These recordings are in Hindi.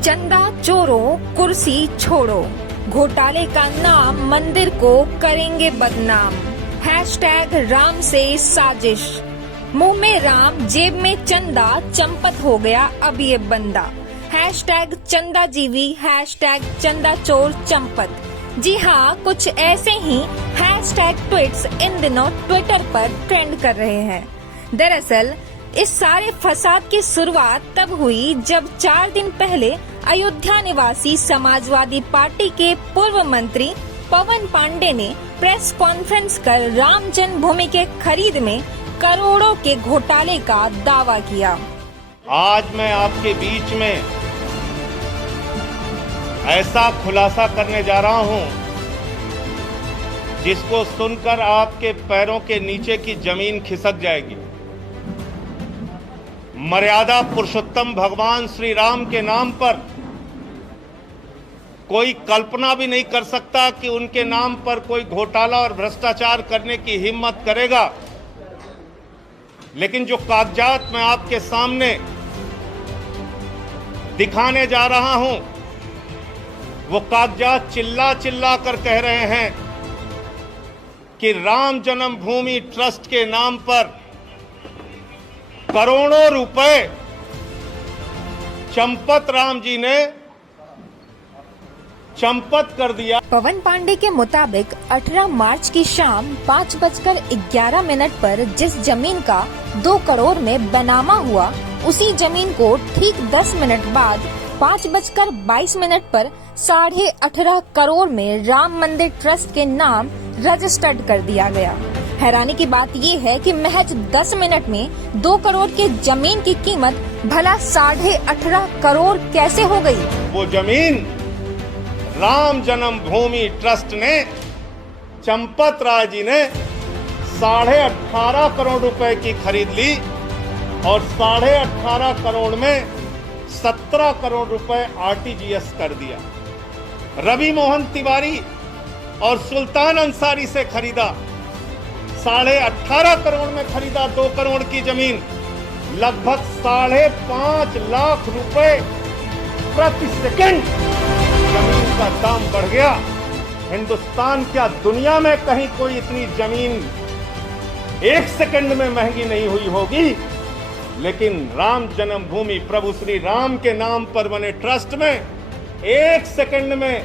चंदा चोरों कुर्सी छोड़ो, घोटाले का नाम मंदिर को करेंगे बदनाम। हैशटैग राम से साजिश, मुंह में राम जेब में चंदा, चंपत हो गया अब ये बंदा। हैशटैग चंदा जीवी, हैशटैग चंदा चोर चंपत। जी हाँ, कुछ ऐसे ही हैशटैग ट्वीट्स इन दिनों ट्विटर पर ट्रेंड कर रहे हैं। दरअसल इस सारे फसाद की शुरुआत तब हुई जब 4 दिन पहले अयोध्या निवासी समाजवादी पार्टी के पूर्व मंत्री पवन पांडे ने प्रेस कॉन्फ्रेंस कर राम जन्मभूमि के खरीद में करोड़ों के घोटाले का दावा किया। आज मैं आपके बीच में ऐसा खुलासा करने जा रहा हूं जिसको सुनकर आपके पैरों के नीचे की जमीन खिसक जाएगी। मर्यादा पुरुषोत्तम भगवान श्री राम के नाम पर कोई कल्पना भी नहीं कर सकता कि उनके नाम पर कोई घोटाला और भ्रष्टाचार करने की हिम्मत करेगा। लेकिन जो कागजात मैं आपके सामने दिखाने जा रहा हूं, वो कागजात चिल्ला चिल्ला कर कह रहे हैं कि राम जन्मभूमि ट्रस्ट के नाम पर करोड़ों रुपए चंपत राम जी ने चंपत कर दिया। पवन पांडे के मुताबिक 18 मार्च की शाम 5:11 पर जिस जमीन का 2 करोड़ में बैनामा हुआ, उसी जमीन को ठीक 10 मिनट बाद 5:22 पर 18.5 करोड़ में राम मंदिर ट्रस्ट के नाम रजिस्टर्ड कर दिया गया। हैरानी की बात ये है कि महज 10 मिनट में 2 करोड़ की जमीन की कीमत भला 18.5 करोड़ कैसे हो गई? वो जमीन राम जन्मभूमि ट्रस्ट ने, चंपत राय जी ने 18.5 करोड़ रुपए की खरीद ली और 18.5 करोड़ में 17 करोड़ रुपए आरटीजीएस कर दिया। रवि मोहन तिवारी और सुल्तान अंसारी से खरीदा, 18.5 करोड़ में खरीदा 2 करोड़ की जमीन। लगभग 5.5 लाख रुपए प्रति सेकंड जमीन का दाम बढ़ गया। हिंदुस्तान क्या दुनिया में कहीं कोई इतनी जमीन 1 सेकंड में महंगी नहीं हुई होगी, लेकिन राम जन्मभूमि प्रभु श्री राम के नाम पर बने ट्रस्ट में 1 सेकंड में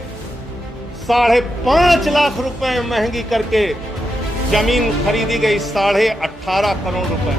5.5 लाख रुपए महंगी करके जमीन खरीदी गई 18.5 करोड़ रुपए।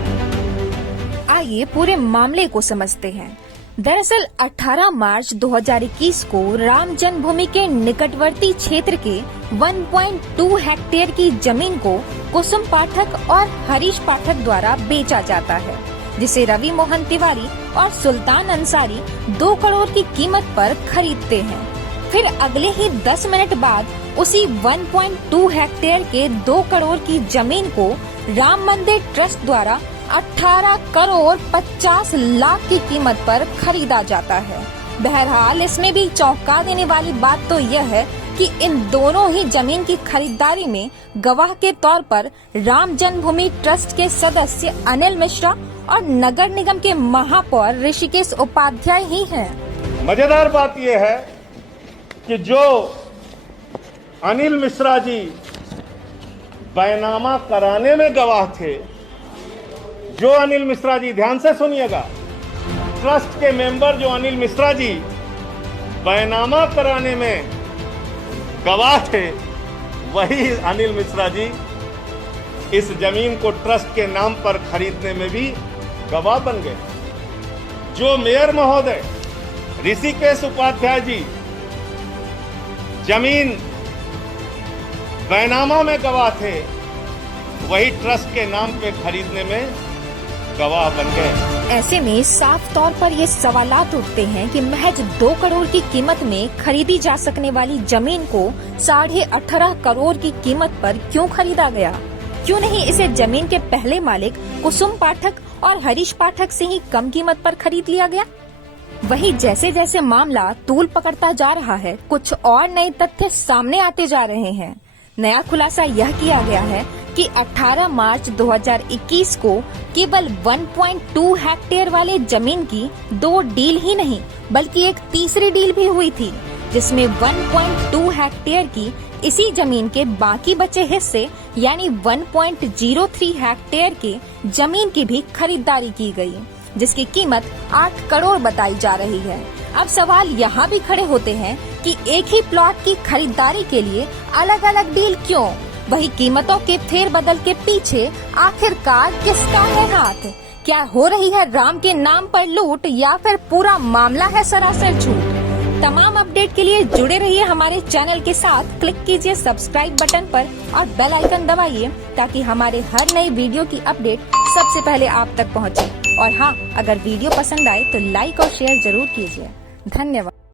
आइए पूरे मामले को समझते हैं। दरअसल 18 मार्च 2021 को राम जन्मभूमि के निकटवर्ती क्षेत्र के 1.2 हेक्टेयर की जमीन को कुसुम पाठक और हरीश पाठक द्वारा बेचा जाता है, जिसे रवि मोहन तिवारी और सुल्तान अंसारी 2 करोड़ की कीमत पर खरीदते हैं। फिर अगले ही 10 मिनट बाद उसी 1.2 हेक्टेयर के 2 करोड़ की जमीन को राम मंदिर ट्रस्ट द्वारा 18 करोड़ 50 लाख की कीमत पर खरीदा जाता है। बहरहाल इसमें भी चौंका देने वाली बात तो यह है कि इन दोनों ही जमीन की खरीदारी में गवाह के तौर पर राम जन्मभूमि ट्रस्ट के सदस्य अनिल मिश्रा और नगर निगम के महापौर ऋषिकेश उपाध्याय ही हैं। मजेदार बात यह है कि जो अनिल मिश्रा जी बैनामा कराने में गवाह थे, जो अनिल मिश्रा जी, ध्यान से सुनिएगा, ट्रस्ट के मेंबर जो अनिल मिश्रा जी बैनामा कराने में गवाह थे, वही अनिल मिश्रा जी इस जमीन को ट्रस्ट के नाम पर खरीदने में भी गवाह बन गए। जो मेयर महोदय ऋषिकेश उपाध्याय जी जमीन बैनामा में गवाह थे, वही ट्रस्ट के नाम पे खरीदने में गवाह बन गए। ऐसे में साफ तौर पर ये सवालात उठते हैं कि महज 2 करोड़ की कीमत में खरीदी जा सकने वाली जमीन को 18.5 करोड़ की कीमत पर क्यों खरीदा गया? क्यों नहीं इसे जमीन के पहले मालिक कुसुम पाठक और हरीश पाठक से ही कम कीमत पर खरीद लिया गया? वही जैसे जैसे मामला तूल पकड़ता जा रहा है, कुछ और नए तथ्य सामने आते जा रहे हैं। नया खुलासा यह किया गया है कि 18 मार्च 2021 को केवल 1.2 हेक्टेयर वाले जमीन की 2 डील ही नहीं बल्कि एक तीसरी डील भी हुई थी, जिसमें 1.2 हेक्टेयर की इसी जमीन के बाकी बचे हिस्से यानी 1.03 हेक्टेयर के जमीन की भी खरीदारी की गई, जिसकी कीमत 8 करोड़ बताई जा रही है। अब सवाल यहाँ भी खड़े होते हैं कि एक ही प्लॉट की खरीदारी के लिए अलग अलग डील क्यों? वही कीमतों के फेरबदल के पीछे आखिरकार किसका है हाथ? क्या हो रही है राम के नाम पर लूट या फिर पूरा मामला है सरासर झूठ? तमाम अपडेट के लिए जुड़े रहिए हमारे चैनल के साथ। क्लिक कीजिए सब्सक्राइब बटन पर और बेल आइकन दबाइए ताकि हमारे हर नए वीडियो की अपडेट सबसे पहले आप तक पहुंचे। और हाँ, अगर वीडियो पसंद आए तो लाइक और शेयर जरूर कीजिए। धन्यवाद।